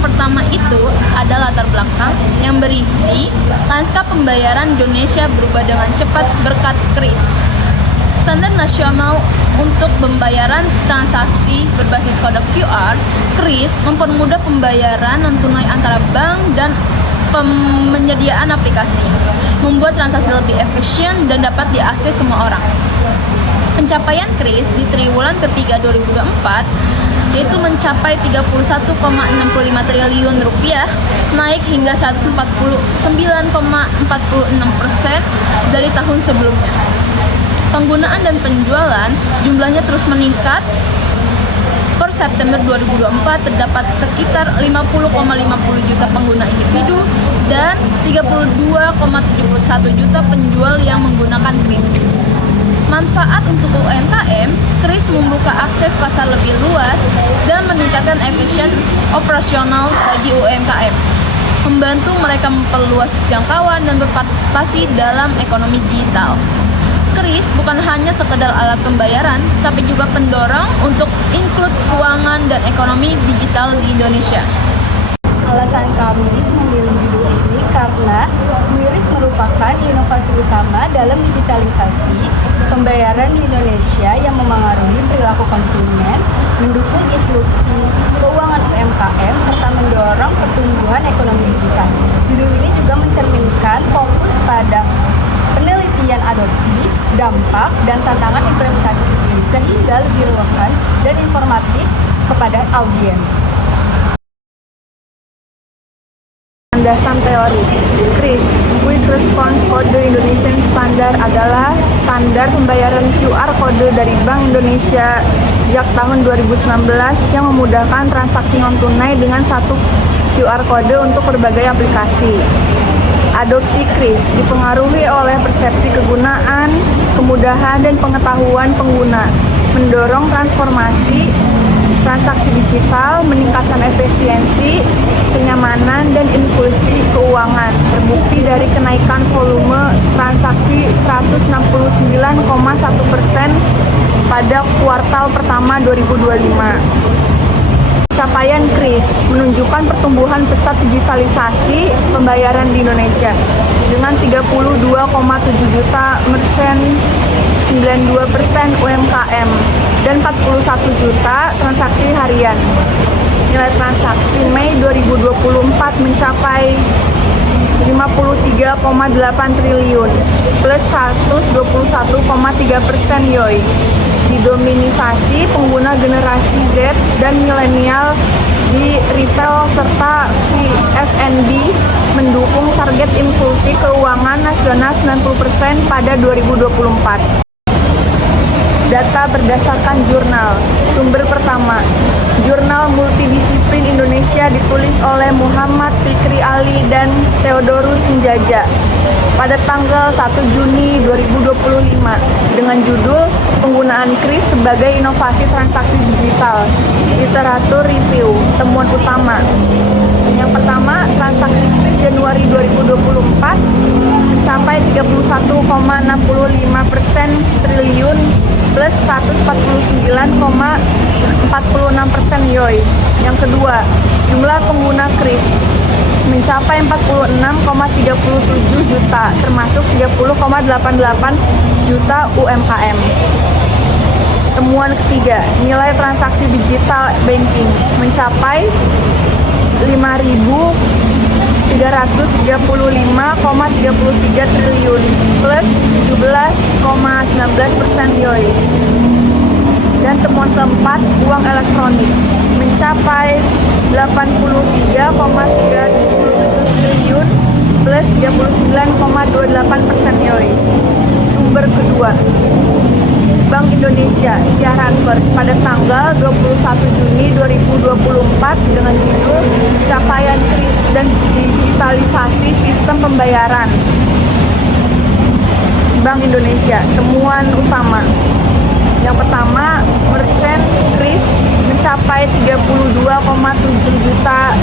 Yang pertama itu ada latar belakang yang berisi lanskap pembayaran Indonesia berubah dengan cepat berkat KRIS. Standar nasional untuk pembayaran transaksi berbasis kode QR, KRIS mempermudah pembayaran non-tunai antara bank dan penyediaan aplikasi, membuat transaksi lebih efisien dan dapat diakses semua orang. Pencapaian KRIS di triwulan ketiga 2024 yaitu mencapai 31,65 triliun rupiah, naik hingga 149,46% dari tahun sebelumnya. Penggunaan dan penjualan jumlahnya terus meningkat. Per September 2024 terdapat sekitar 50,50 juta pengguna individu dan 32,71 juta penjual yang menggunakan KRIS. Manfaat untuk UMKM, KRIS membuka akses pasar lebih luas dan meningkatkan efisien operasional bagi UMKM, membantu mereka memperluas jangkauan dan berpartisipasi dalam ekonomi digital. KRIS bukan hanya sekedar alat pembayaran, tapi juga pendorong untuk inklusi keuangan dan ekonomi digital di Indonesia. Alasan kami memilih judul ini karena KRIS merupakan inovasi utama dalam digitalisasi pembayaran di Indonesia yang memengaruhi perilaku konsumen, mendukung inklusi keuangan UMKM, serta mendorong pertumbuhan ekonomi digital. Judul ini juga mencerminkan fokus pada penelitian adopsi, dampak, dan tantangan implementasi KRIS sehingga lebih relevan dan informatif kepada audiens. Landasan teori KRIS, Quick Response Code Indonesian Standard adalah standar pembayaran QR kode dari Bank Indonesia sejak tahun 2019 yang memudahkan transaksi non-tunai dengan satu QR kode untuk berbagai aplikasi. Adopsi KRIS dipengaruhi oleh persepsi kegunaan, kemudahan, dan pengetahuan pengguna, mendorong transformasi transaksi digital, meningkatkan efisiensi, kenyamanan, dan inklusi keuangan. Terbukti dari kenaikan volume transaksi 169,1% pada kuartal pertama 2025. Capaian KRIS menunjukkan pertumbuhan pesat digitalisasi pembayaran di Indonesia dengan 32,7 juta merchant, 92% UMKM, dan 41 juta transaksi harian. Nilai transaksi Mei 2024 mencapai 53,8 triliun plus 121,3% YoY. Didominasi pengguna generasi Z dan milenial di retail serta F&B, mendukung target inklusi keuangan nasional 90% pada 2024. Data berdasarkan jurnal. Sumber pertama, Jurnal Multidisiplin Indonesia ditulis oleh Muhammad Fikri Ali dan Theodorus Senjaja pada tanggal 1 Juni 2025 dengan judul Penggunaan KRIS sebagai Inovasi Transaksi Digital. Literatur review, temuan utama. Yang pertama, transaksi KRIS Januari 2024 mencapai 31,65% triliun plus 149,46% YoY. Yang kedua, jumlah pengguna KRIS mencapai 46,37 juta, termasuk 30,88 juta UMKM. Temuan ketiga, nilai transaksi digital banking mencapai 5.335,33 triliun plus 17,19% YoY. Dan temuan keempat, uang elektronik mencapai 83,37 triliun plus 39,28% YoY. Sumber kedua, Bank Indonesia, siaran pers pada tanggal 21 Juni 2024 dengan judul Capaian KRIS dan Digitalisasi Sistem Pembayaran. Bank Indonesia, temuan utama. Yang pertama, merchant KRIS mencapai 32,7 juta,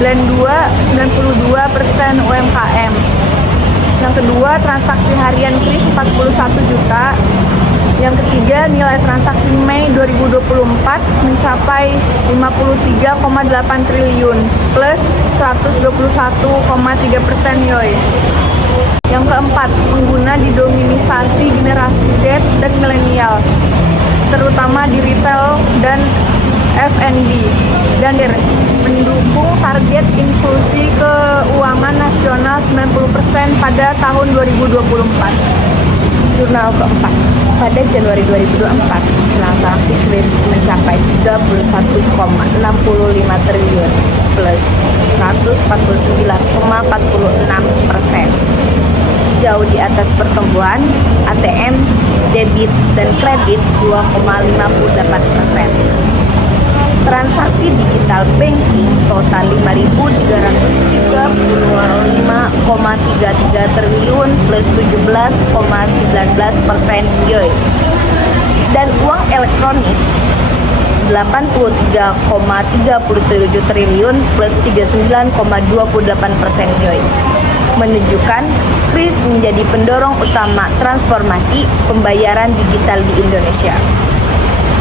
92% UMKM. Yang kedua, transaksi harian KRIS 41 juta, Yang ketiga, nilai transaksi Mei 2024 mencapai 53,8 triliun plus 121,3% yoi. Yang keempat, pengguna didominisasi generasi Z dan milenial, terutama di retail dan F&B, dan mendukung target inklusi keuangan nasional 90% pada tahun 2024. Jurnal keempat, pada Januari 2024, transaksi kris mencapai 31,65 triliun plus 149,46%. Jauh di atas pertumbuhan ATM, debit, dan kredit 2,58%. Transaksi digital banking total 5.335,33 triliun plus 17,19% yoi. Dan uang elektronik 83,37 triliun plus 39,28% yoi. Menunjukkan kris menjadi pendorong utama transformasi pembayaran digital di Indonesia.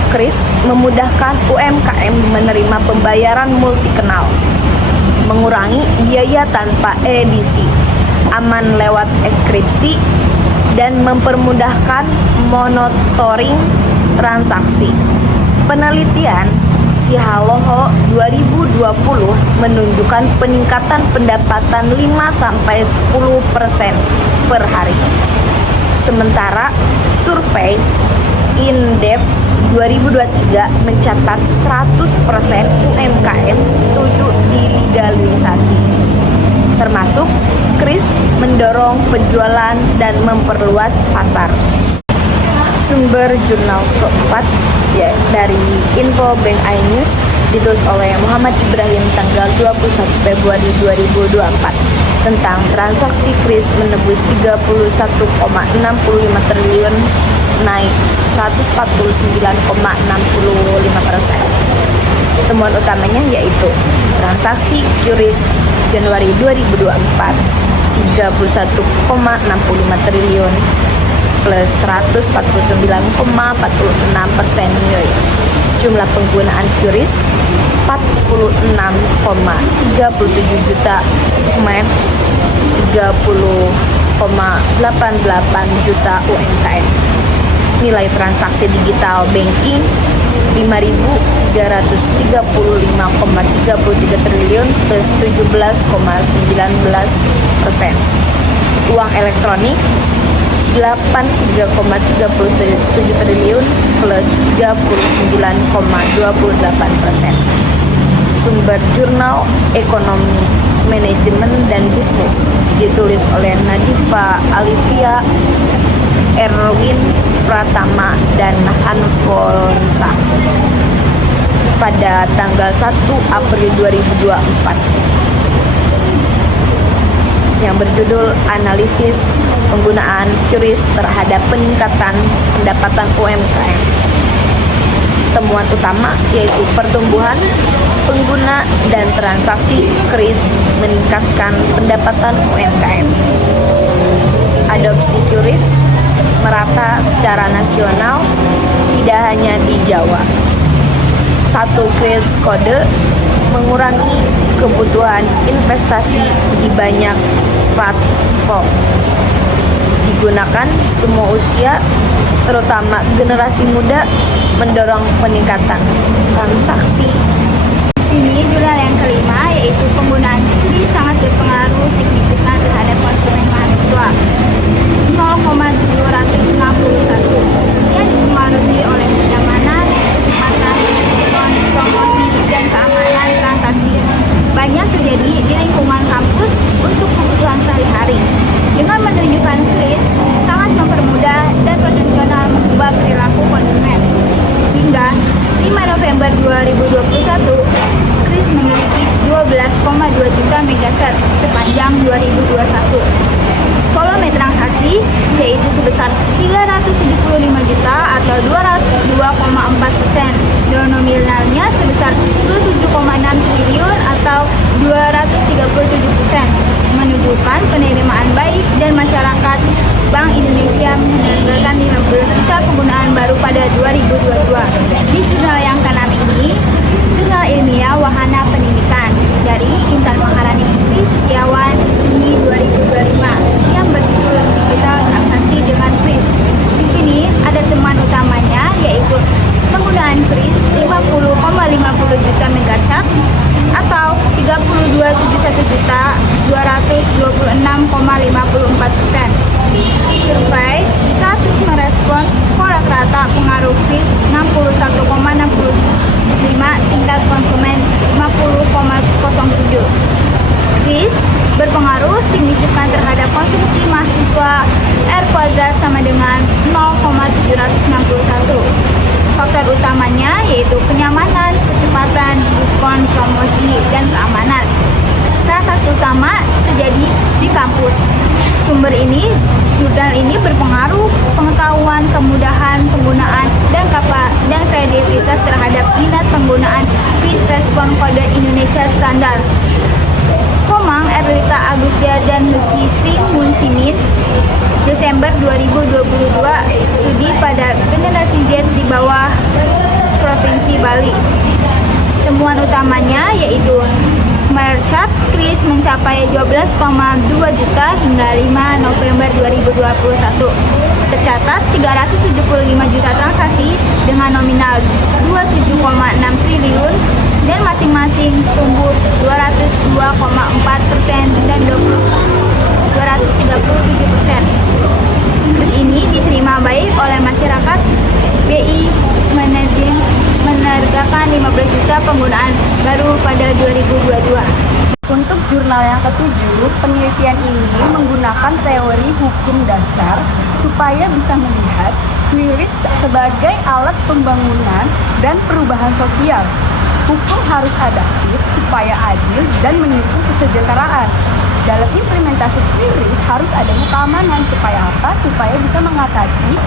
Kris memudahkan UMKM menerima pembayaran multikanal, mengurangi biaya tanpa edisi, aman lewat enkripsi, dan mempermudahkan monitoring transaksi. Penelitian Sihaloho 2020 menunjukkan peningkatan pendapatan 5-10% per hari. Sementara survei Indef 2023 mencatat 100% UMKM setuju dilegalisasi, termasuk kris mendorong penjualan dan memperluas pasar. Sumber jurnal keempat ya dari Info Bank iNews, ditulis oleh Muhammad Ibrahim tanggal 21 Februari 2024 tentang transaksi kris menembus 31,65 triliun, naik 149,65%. Temuan utamanya yaitu transaksi QRIS Januari 2024 31,65 triliun plus 149,46% yoi. Jumlah penggunaan QRIS 46,37 juta, match 30,88 juta UMKM. Nilai transaksi digital banking 5.335,33 triliun plus 17,19%. Uang elektronik 83,37 triliun plus 39,28%. Sumber jurnal Ekonomi, Manajemen, dan Bisnis, ditulis oleh Nadifa Alifia, Erwin Pratama, dan Hanfonsa pada tanggal 1 April 2024 yang berjudul Analisis Penggunaan QRIS terhadap Peningkatan Pendapatan UMKM. Temuan utama yaitu pertumbuhan pengguna dan transaksi QRIS meningkatkan pendapatan UMKM. Adopsi QRIS merata secara nasional, tidak hanya di Jawa. Satu QRIS kode mengurangi kebutuhan investasi di banyak platform. Digunakan semua usia, terutama generasi muda, mendorong peningkatan transaksi. Di sini jurnal yang kelima yaitu penggunaan QRIS sangat berpengaruh signifikan terhadap konsumen mahasiswa 0,761. Ia dipengaruhi oleh kenyamanan, kecepatan, diskon, promosi, dan keamanan transaksi. Banyak terjadi di lingkungan kampus untuk kebutuhan sehari-hari. Dengan menunjukkan QRIS sangat mempermudah dan potensial mengubah perilaku konsumen. Hingga 5 November 2021, QRIS memiliki 2,5 Faktor utamanya yaitu kenyamanan, kecepatan, diskon, promosi, dan keamanan. Transaksi utama terjadi di kampus. Jurnal ini berpengaruh pengetahuan, kemudahan penggunaan, dan kredibilitas terhadap minat penggunaan Quick Response Code Indonesia Standar. Komang, Erlita Agustia, dan Lucky Sri Munsimin, Desember 2022, studi pada generasi Z di bawah Provinsi Bali. Temuan utamanya yaitu Merchant Kris mencapai 12,2 juta hingga 5 November 2021. Tercatat 375 juta transaksi dengan nominal 27,6 triliun dan masing-masing tumbuh 202,4% dan 237%. Terus ini diterima baik oleh masyarakat. BI menergakan 15 juta penggunaan baru pada 2022. Untuk jurnal yang ketujuh, penelitian ini menggunakan teori hukum dasar supaya bisa melihat QRIS sebagai alat pembangunan dan perubahan sosial. Hukum harus adaptif supaya adil dan mendukung kesejahteraan. Dalam implementasi QRIS harus adanya keamanan supaya apa? Supaya bisa mengatasi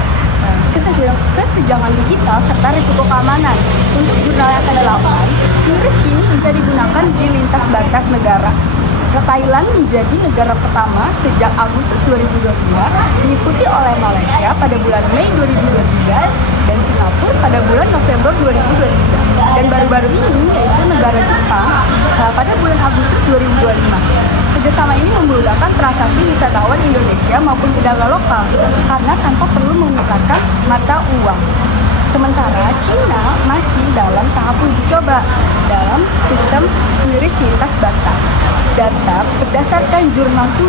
kesenjangan digital serta risiko keamanan. Untuk jurnal yang ke-8, QRIS kini bisa digunakan di lintas batas negara. Thailand menjadi negara pertama sejak Agustus 2022, diikuti oleh Malaysia pada bulan Mei 2023 dan Singapura pada bulan November 2023. Dan baru-baru ini yaitu negara Jepang pada bulan Agustus 2025. Kerjasama ini memudahkan transaksi wisatawan Indonesia maupun pedagang lokal karena tanpa perlu menggunakan mata uang. Sementara Cina masih dalam tahap uji coba dalam sistem QRIS lintas batas. Data berdasarkan jurnal 7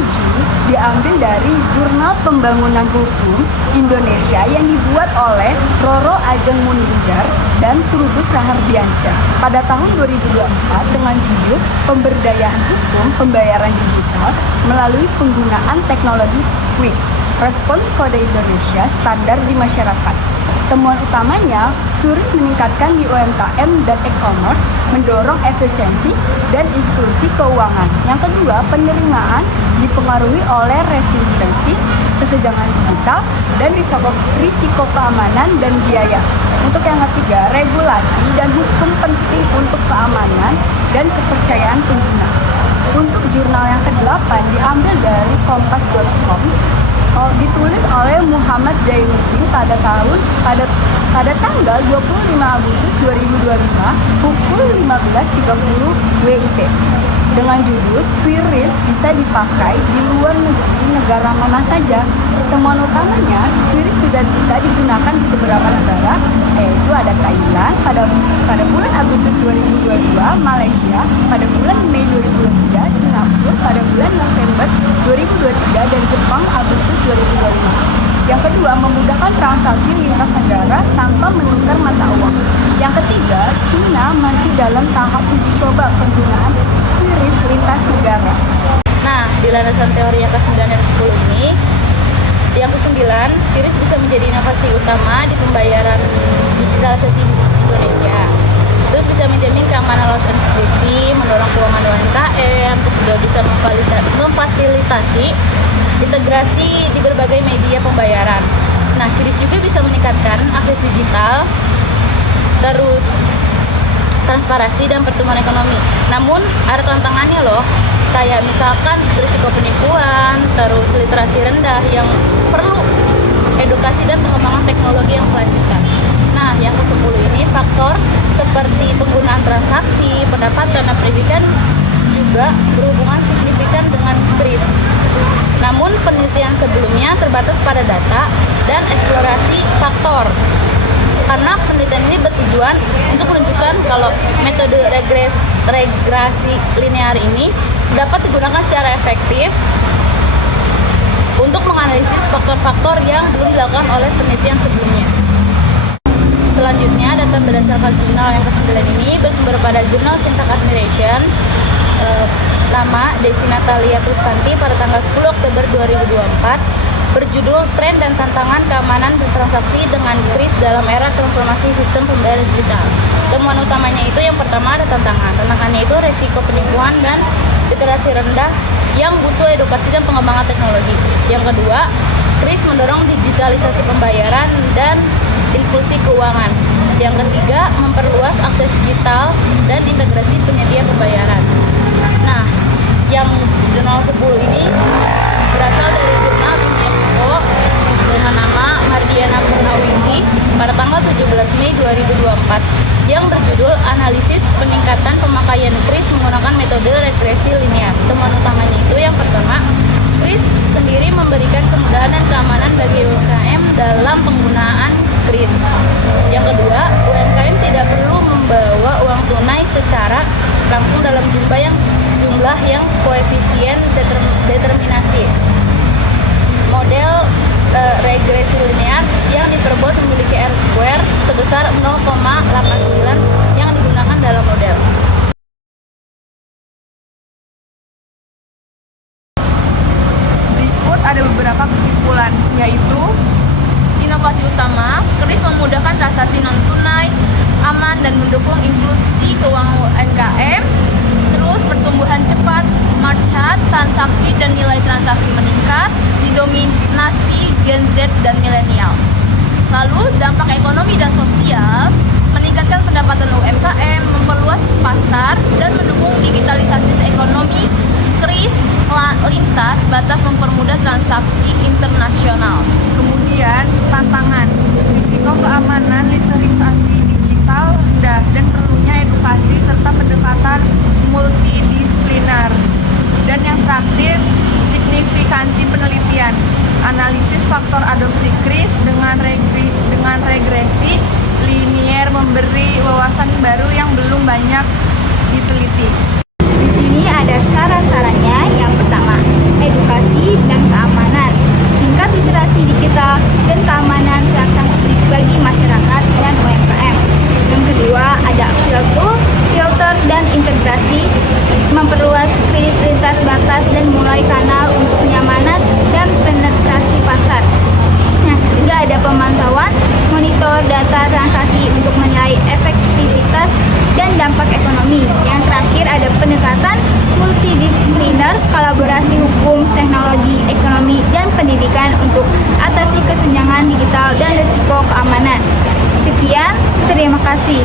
diambil dari Jurnal Pembangunan Hukum Indonesia yang dibuat oleh Roro Ajeng Muninggar dan Trubus Rahardiansyah pada tahun 2024 dengan judul Pemberdayaan Hukum Pembayaran Digital melalui penggunaan teknologi Quick Response Code Indonesia Standar di Masyarakat. Temuan utamanya, QRIS meningkatkan di UMKM dan e-commerce, mendorong efisiensi dan inklusi keuangan. Yang kedua, penerimaan dipengaruhi oleh resistensi, kesenjangan digital, dan risiko keamanan dan biaya. Untuk yang ketiga, regulasi dan hukum penting untuk keamanan dan kepercayaan pengguna. Untuk jurnal yang ke-8 diambil dari kompas.com, ditulis oleh Muhammad Zainuddin pada tanggal 25 Agustus 2025 pukul 15.30 WIT dengan judul QRIS bisa dipakai di luar negeri negara mana saja. Temuan utamanya, QRIS sudah bisa digunakan di beberapa negara, yaitu ada Thailand pada bulan Agustus 2022, Malaysia pada bulan Mei 2023, Singapura pada bulan November 2023, dan Jepang Agustus 2025. Yang kedua, memudahkan transaksi lintas negara tanpa menukar mata uang. Yang ketiga, Cina masih dalam tahap uji coba penggunaan QRIS lintas negara. Nah, di landasan teori yang ke-9 dan 10 ini, yang ke-9, QRIS bisa menjadi inovasi utama di pembayaran digitalisasi Indonesia. Terus bisa menjamin keamanan loss and security, mendorong keuangan UMKM, terus juga bisa memfasilitasi integrasi di berbagai media pembayaran. Nah, QRIS juga bisa meningkatkan akses digital, terus transparansi dan pertumbuhan ekonomi. Namun ada tantangannya loh, kayak misalkan risiko penipuan, terus literasi rendah yang perlu edukasi dan pengembangan teknologi yang berkelanjutan. Nah, yang ke-10 ini faktor seperti penggunaan transaksi, pendapatan, dan pendidikan juga berhubungan signifikan dengan QRIS. Namun penelitian sebelumnya terbatas pada data dan eksplorasi faktor. Karena penelitian ini bertujuan untuk menunjukkan kalau metode regresi linear ini dapat digunakan secara efektif untuk menganalisis faktor-faktor yang belum dilakukan oleh penelitian sebelumnya. Selanjutnya, data berdasarkan jurnal yang ke-9 ini bersumber pada Journal Syntax Admiration nama Desi Natalia Kristanti pada tanggal 10 Oktober 2024 berjudul Tren dan Tantangan Keamanan Bertransaksi dengan KRIS dalam Era Transformasi Sistem Pembayaran Digital. Temuan utamanya itu yang pertama ada tantangan. Tantangannya itu resiko penipuan dan literasi rendah yang butuh edukasi dan pengembangan teknologi. Yang kedua, KRIS mendorong digitalisasi pembayaran dan inklusi keuangan. Yang ketiga, memperluas akses digital dan integrasi penyedia pembayaran. Nah, yang jurnal 10 ini berasal dari jurnal UNESCO dengan nama Mardiana Purnawingsi pada tanggal 17 Mei 2024 yang berjudul Analisis Peningkatan Pemakaian KRIS Menggunakan Metode Regresi Linear. Temuan utamanya itu yang pertama, KRIS sendiri memberikan kemudahan dan keamanan bagi UMKM dalam penggunaan KRIS. Yang kedua, UMKM tidak perlu membawa uang tunai secara langsung dalam jumlah yang koefisien determinasi. Model regresi linear yang diperbuat memiliki R-square sebesar 0,89 yang digunakan dalam model. Berikut ada beberapa kesimpulan, yaitu Inovasi utama, KRIS memudahkan transaksi non-tunai, aman dan mendukung inklusi keuangan UMKM. Terus pertumbuhan cepat, market, transaksi dan nilai transaksi meningkat, didominasi Gen Z dan milenial. Lalu dampak ekonomi dan sosial, meningkatkan pendapatan UMKM, memperluas pasar dan mendukung digitalisasi ekonomi. KRIS lintas batas mempermudah transaksi internasional. kemudian tantangan, risiko keamanan literasi digital rendah dan perlunya edukasi serta pendekatan multidisipliner. Dan yang terakhir, signifikansi penelitian, analisis faktor adopsi KRIS dengan regresi linier memberi wawasan baru yang belum banyak diteliti. Di sini ada saran-sarannya. Yang pertama, edukasi dan keamanan, tingkat literasi digital dan keamanan transaksi bagi masyarakat dan UMKM. Yang kedua, ada filter dan integrasi, memperluas KRIS lintas batas dan mulai kanal untuk kenyamanan dan penetrasi pasar. Yang ketiga, ada pemantauan, monitor data transaksi untuk menilai efektivitas dan dampak ekonomi. Yang terakhir, ada pendekatan multidisipliner, kolaborasi hukum, teknologi, ekonomi, dan pendidikan untuk atasi kesenjangan digital dan risiko keamanan. Sekian, terima kasih.